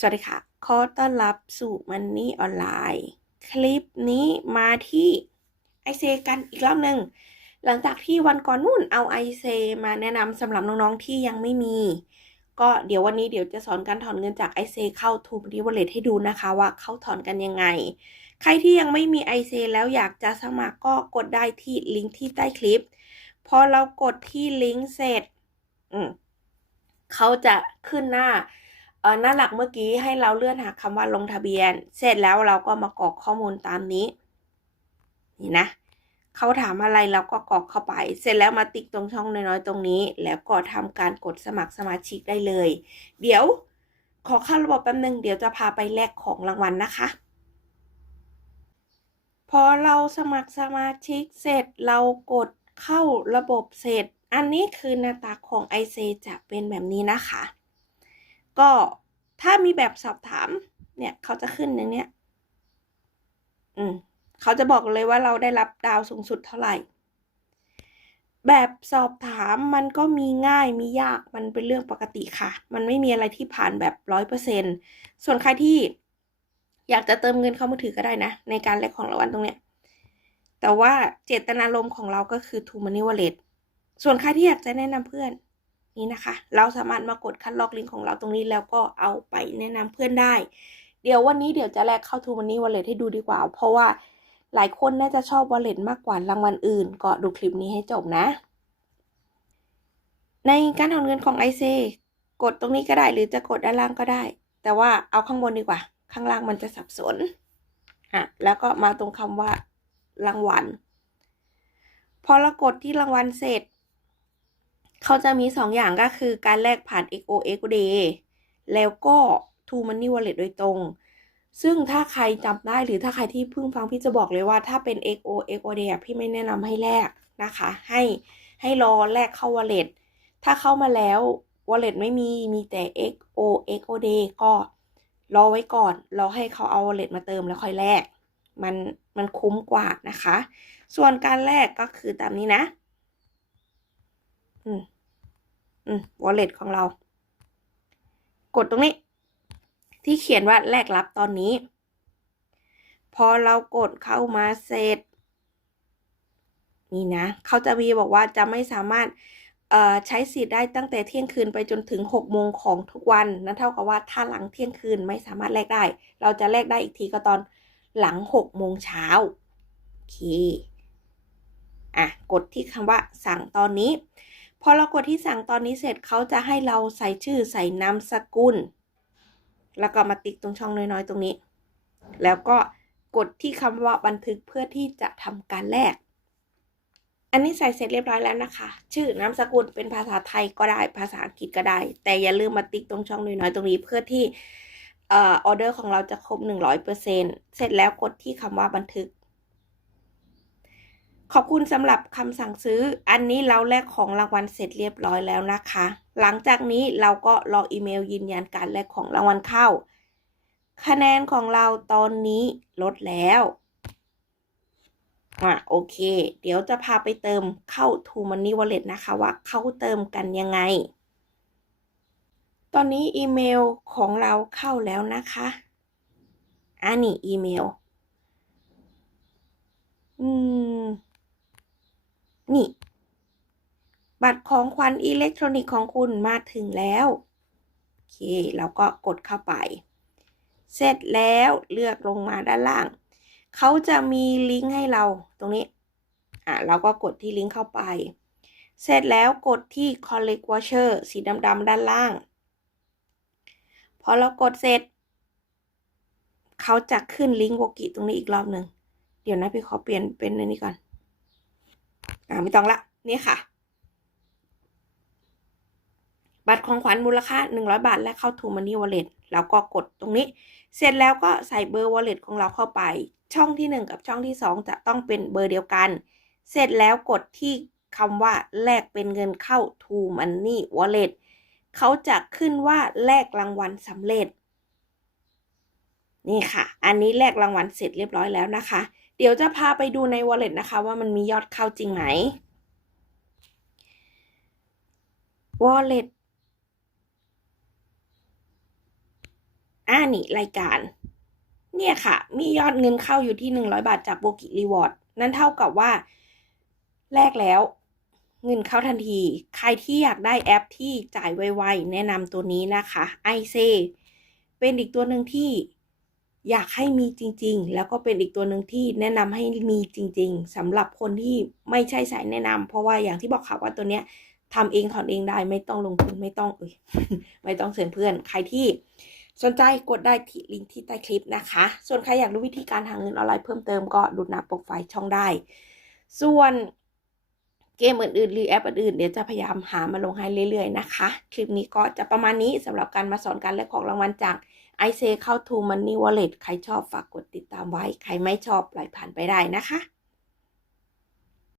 สวัสดีค่ะ ขอต้อนรับสู่มันนี่ออนไลน์ คลิปนี้มาที่ไอเซกันอีกรอบหนึ่ง หลังจากที่วันก่อนนู่นเอาไอเซมาแนะนำสำหรับน้องๆที่ยังไม่มี ก็เดี๋ยววันนี้เดี๋ยวจะสอนการถอนเงินจากไอเซเข้าทูบ d ว w a l l e t ให้ดูนะคะว่าเขาถอนกันยังไง ใครที่ยังไม่มีไอเซแล้วอยากจะสมัครก็กดได้ที่ลิงก์ที่ใต้คลิป พอเรากดที่ลิงก์เสร็จอืมเขาจะขึ้นหน้า หน้าหลักเมื่อกี้ให้เราเลื่อนหาคำว่าลงทะเบียน เสร็จแล้วเราก็มากรอกข้อมูลตามนี้ นี่นะเขาถามอะไรเราก็กรอกเข้าไป เสร็จแล้วมาติ๊กตรงช่องน้อยๆตรงนี้ แล้วก็ทำการกดสมัครสมาชิกได้เลย เดี๋ยวขอเข้าระบบแป๊บนึงเดี๋ยวจะพาไปแลกของรางวัลนะคะ พอเราสมัครสมาชิกเสร็จเรากดเข้าระบบเสร็จ อันนี้คือหน้าตาของ i อเจะเป็นแบบนี้นะคะ ก็ถ้ามีแบบสอบถาม เนี่ยเขาจะขึ้นอย่างเนี้ย อืมเขาจะบอกเลยว่าเราได้รับดาวสูงสุดเท่าไหร่ แบบสอบถามมันก็มีง่ายมียากมันเป็นเรื่องปกติค่ะ มันไม่มีอะไรที่ผ่านแบบร้อยเปอร์เซ็นส่วนใครที่อยากจะเติมเงินเข้ามือถือก็ได้นะ ในการแลกของรางวัลตรงเนี้ย แต่ว่าเจตนารมณ์ของเราก็คือ True Money Wallet ส่วนใครที่อยากจะแนะนำเพื่อน นี้นะคะ เราสามารถมากดคัดลอกลิงก์ของเราตรงนี้แล้วก็เอาไปแนะนำเพื่อนได้ เดี๋ยววันนี้เดี๋ยวจะแลกเข้า True Money Wallet ให้ดูดีกว่า เพราะว่าหลายคนน่าจะชอบ Wallet มากกว่ารางวัลอื่น ก็ดูคลิปนี้ให้จบนะ ในการถอนเงินของ i อเกดตรงนี้ก็ได้หรือจะกดด้านล่างก็ได้ แต่ว่าเอาข้างบนดีกว่า ข้างล่างมันจะสับสนอะแล้วก็มาตรงคำว่ารางวัลพอเรากดที่รางวัลเสร็จ เขาจะมี2ออย่างก็คือการแลกผ่าน XO XOD แล้วก็ True Money Wallet โดยตรง ซึ่งถ้าใครจำได้หรือถ้าใครที่เพิ่งฟังพี่จะบอกเลยว่าถ้าเป็น XO XOD อะพี่ไม่แนะนำให้แลกนะคะ ให้ให้รอแลกเข้า Wallet ถ้าเข้ามาแล้ว Wallet ไม่มีมีแต่ XO XOD ก็รอไว้ก่อน รอให้เขาเอา Wallet มาเติมแล้วค่อยแลกมันมันคุ้มกว่านะคะ ส่วนการแลกก็คือตามนี้นะอืม อืม wallet ของเรา กดตรงนี้ ที่เขียนว่าแลกรับตอนนี้ พอเรากดเข้ามาเสร็จ นี่นะ เขาจะมีบอกว่าจะไม่สามารถใช้สิทธิ์ได้ตั้งแต่เที่ยงคืนไปจนถึง 6 โมงของทุกวัน นั่นเท่ากับว่าถ้าหลังเที่ยงคืนไม่สามารถแลกได้ เราจะแลกได้อีกทีก็ตอนหลัง 6 โมงเช้าโอเค อะ กดที่คำว่าสั่งตอนนี้ พอเรากดที่สั่งตอนนี้เสร็จเขาจะให้เราใส่ชื่อใส่นามสกุล แล้วก็มาติ๊กตรงช่องน้อยๆ ตรงนี้ แล้วก็กดที่คำว่าบันทึกเพื่อที่จะทำการแลกอันนี้ใส่เสร็จเรียบร้อยแล้วนะคะ ชื่อนามสกุลเป็นภาษาไทยก็ได้ภาษาอังกฤษก็ได้ แต่อย่าลืมมาติ๊กตรงช่องน้อยๆ ตรงนี้เพื่อที่ออเดอร์ของเราจะครบ 100%เสร็จแล้วกดที่คำว่าบันทึก ขอบคุณสำหรับคำสั่งซื้อ อันนี้เราแลกของรางวัลเสร็จเรียบร้อยแล้วนะคะ หลังจากนี้เราก็รออีเมลยืนยันการแลกของรางวัลเข้า คะแนนของเราตอนนี้ลดแล้วอะโอเค เดี๋ยวจะพาไปเติมเข้า True Money Wallet นะคะว่าเขาเติมกันยังไง ตอนนี้อีเมลของเราเข้าแล้วนะคะอันนี้อีเมล อืม นี่ บัตรของขวัญอิเล็กทรอนิกส์ของคุณมาถึงแล้วโอเคเราก็กดเข้าไป เสร็จแล้วเลือกลงมาด้านล่าง เขาจะมีลิงก์ให้เราตรงนี้อะเราก็กดที่ลิงก์เข้าไป เสร็จแล้วกดที่ collect voucher สีดำๆด้านล่าง พอเรากดเสร็จ เขาจะขึ้นลิงก์โวกิตรงนี้อีกรอบหนึ่งเดี๋ยวนะพี่ขอเปลี่ยนเป็นนนี้ก่อน อ่าไม่ต้องละ นี่ค่ะ บัตรของขวัญมูลค่า 100 บาท และเข้า True Money Wallet แล้วก็กดตรงนี้ เสร็จแล้วก็ใส่เบอร์ Wallet ของเราเข้าไป ช่องที่ 1 กับช่องที่ 2 จะต้องเป็นเบอร์เดียวกัน เสร็จแล้วกดที่คำว่าแลกเป็นเงินเข้า True Money Wallet เขาจะขึ้นว่าแลกรางวัลสำเร็จ นี่ค่ะ อันนี้แลกรางวัลเสร็จเรียบร้อยแล้วนะคะ เดี๋ยวจะพาไปดูใน wallet นะคะ ว่ามันมียอดเข้าจริงไหม wallet อะนี่รายการ เนี่ยค่ะ มียอดเงินเข้าอยู่ที่ 100 บาทจากโบกิรีวอร์ดนั่นเท่ากับว่า แลกแล้ว เงินเข้าทันที ใครที่อยากได้แอปที่จ่ายไวๆ แนะนำตัวนี้นะคะไอเซเป็นอีกตัวหนึ่งที่อยากให้มีจริง ๆ แล้วก็เป็นอีกตัวหนึ่งที่แนะนำให้มีจริง ๆสำหรับคนที่ไม่ใช่สายแนะนำเพราะว่าอย่างที่บอกค่ะว่าตัวเนี้ยทำเองถอนเองได้ไม่ต้องลงทุนไม่ต้องเอ้ยไม่ต้องเชิญเพื่อน ใครที่ สนใจกดได้ที่ลิงก์ที่ใต้คลิปนะคะ ส่วนใครอยากรู้วิธีการหาเงินออนไลน์เพิ่มเติมก็ดูหน้าโปรไฟล์ช่องได้ ส่วนเกมอื่นๆหรือแอปอื่นๆเดี๋ยวจะพยายามหามาลงให้เรื่อยๆนะคะ คลิปนี้ก็จะประมาณนี้สำหรับการมาสอนการแลกของรางวัลจาก i s a y เข้า to money wallet ใครชอบฝากกดติดตามไว้ ใครไม่ชอบปล่อยผ่านไปได้นะคะ